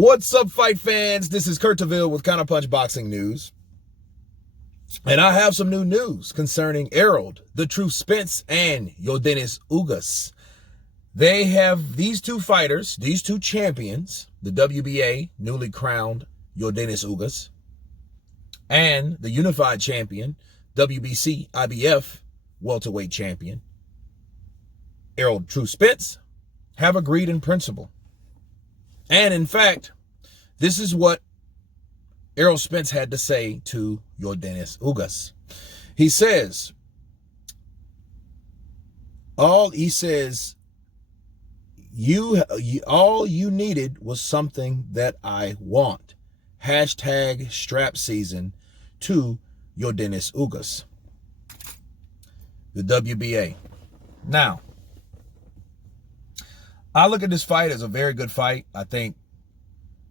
What's up, fight fans? This is Kurt DeVille with Counterpunch Boxing News. And I have some new news concerning Errol, the True Spence, and Yordenis Ugas. They have these two fighters, these two champions, the WBA newly crowned Yordenis Ugas, and the unified champion, WBC IBF welterweight champion, Errol True Spence, have agreed in principle. And in fact, this is what Errol Spence had to say to Yordenis Ugas. He says, all you needed was something that I want. Hashtag strap season to Yordenis Ugas. The WBA. Now, I look at this fight as a very good fight. I think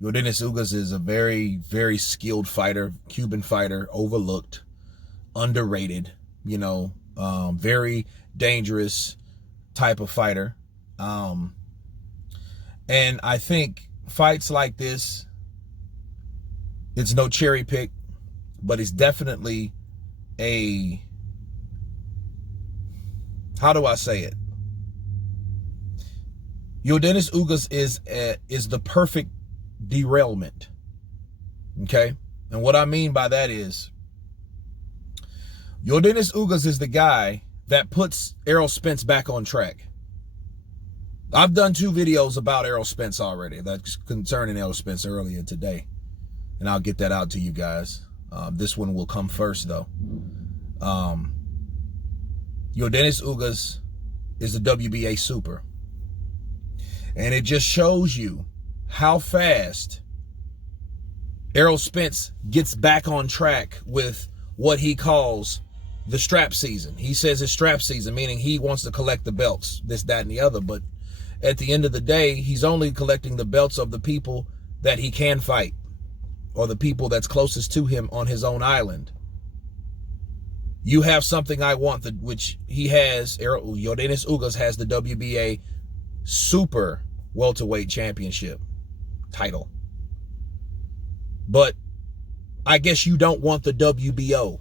Yordenis Ugas is a very, very skilled fighter, Cuban fighter, overlooked, underrated, very dangerous type of fighter. And I think fights like this, it's no cherry pick, but it's definitely how do I say it? Yordenis Ugas is the perfect derailment. Okay? And what I mean by that is Yordenis Ugas is the guy that puts Errol Spence back on track. I've done 2 videos about Errol Spence already, that's concerning Errol Spence earlier today. And I'll get that out to you guys. This one will come first though. Yordenis Ugas is the WBA super. And it just shows you how fast Errol Spence gets back on track with what he calls the strap season. He says it's strap season, meaning he wants to collect the belts, this, that, and the other. But at the end of the day, he's only collecting the belts of the people that he can fight, or the people that's closest to him on his own island. You have something I want, which he has. Yordenis Ugas has the WBA super welterweight championship title. But I guess you don't want the WBO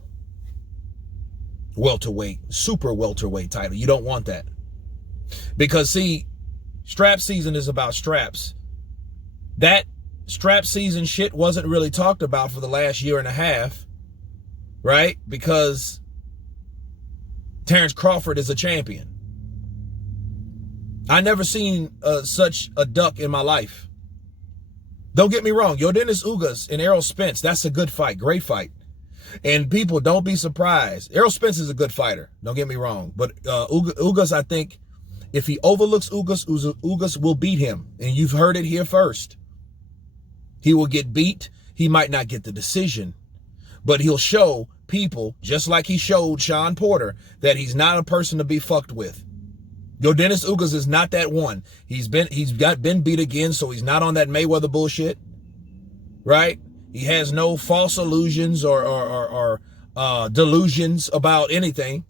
super welterweight title. You don't want that. Because see, strap season is about straps. That strap season shit wasn't really talked about for the last year and a half, right? Because Terrence Crawford is a champion. I never seen such a duck in my life. Don't get me wrong. Yordenis Ugas and Errol Spence, that's a good fight. Great fight. And people, don't be surprised. Errol Spence is a good fighter. Don't get me wrong. But Ugas, I think, if he overlooks Ugas will beat him. And you've heard it here first. He will get beat. He might not get the decision. But he'll show people, just like he showed Sean Porter, that he's not a person to be fucked with. Yordenis Ugas is not that one. He's been beat again, so he's not on that Mayweather bullshit, right? He has no false illusions or delusions about anything.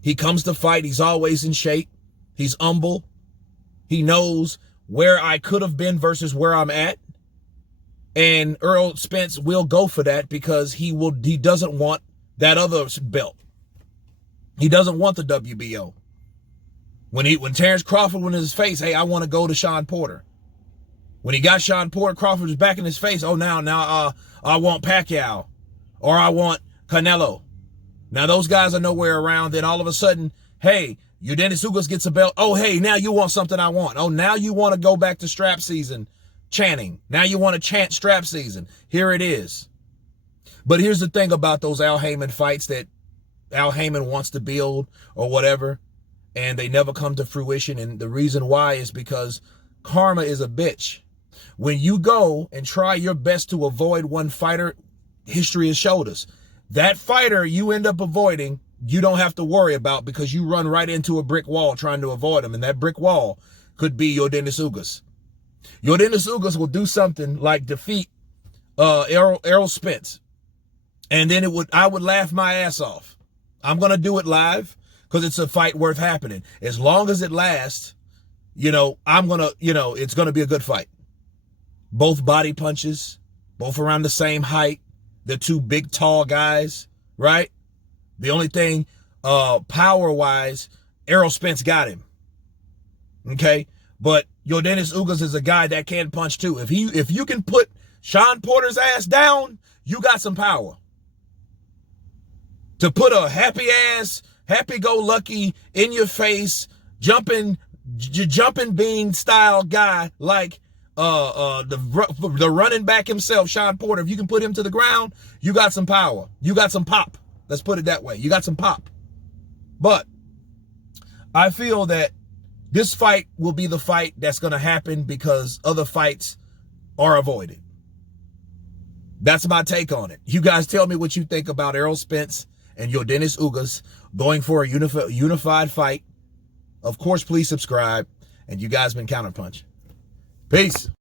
He comes to fight. He's always in shape. He's humble. He knows where I could have been versus where I'm at. And Errol Spence will go for that because he doesn't want that other belt. He doesn't want the WBO. When Terrence Crawford went in his face, hey, I want to go to Sean Porter. When he got Sean Porter, Crawford was back in his face. Oh, now I want Pacquiao, or I want Canelo. Now those guys are nowhere around. Then all of a sudden, hey, Yordenis Ugas gets a belt. Oh, hey, now you want something I want. Oh, now you want to go back to strap season chanting. Now you want to chant strap season. Here it is. But here's the thing about those Al Heyman fights that Al Heyman wants to build or whatever, and they never come to fruition. And the reason why is because karma is a bitch. When you go and try your best to avoid one fighter, history has showed us that fighter you end up avoiding, you don't have to worry about because you run right into a brick wall trying to avoid him. And that brick wall could be Yordenis Ugas. Yordenis Ugas will do something like defeat Errol Spence. And then I would laugh my ass off. I'm going to do it live because it's a fight worth happening. As long as it lasts, it's going to be a good fight. Both body punches, both around the same height. They're two big, tall guys, right? The only thing, power-wise, Errol Spence got him. Okay? But Yordenis Ugas is a guy that can punch too. If you can put Sean Porter's ass down, you got some power. To put a happy-go-lucky, in-your-face, jumping bean style guy like the running back himself, Sean Porter, if you can put him to the ground, you got some power. You got some pop. Let's put it that way. You got some pop. But I feel that this fight will be the fight that's going to happen because other fights are avoided. That's my take on it. You guys tell me what you think about Errol Spence and Yordenis Ugas going for a unified fight. Of course, please subscribe. And you guys been Counterpunch. Peace.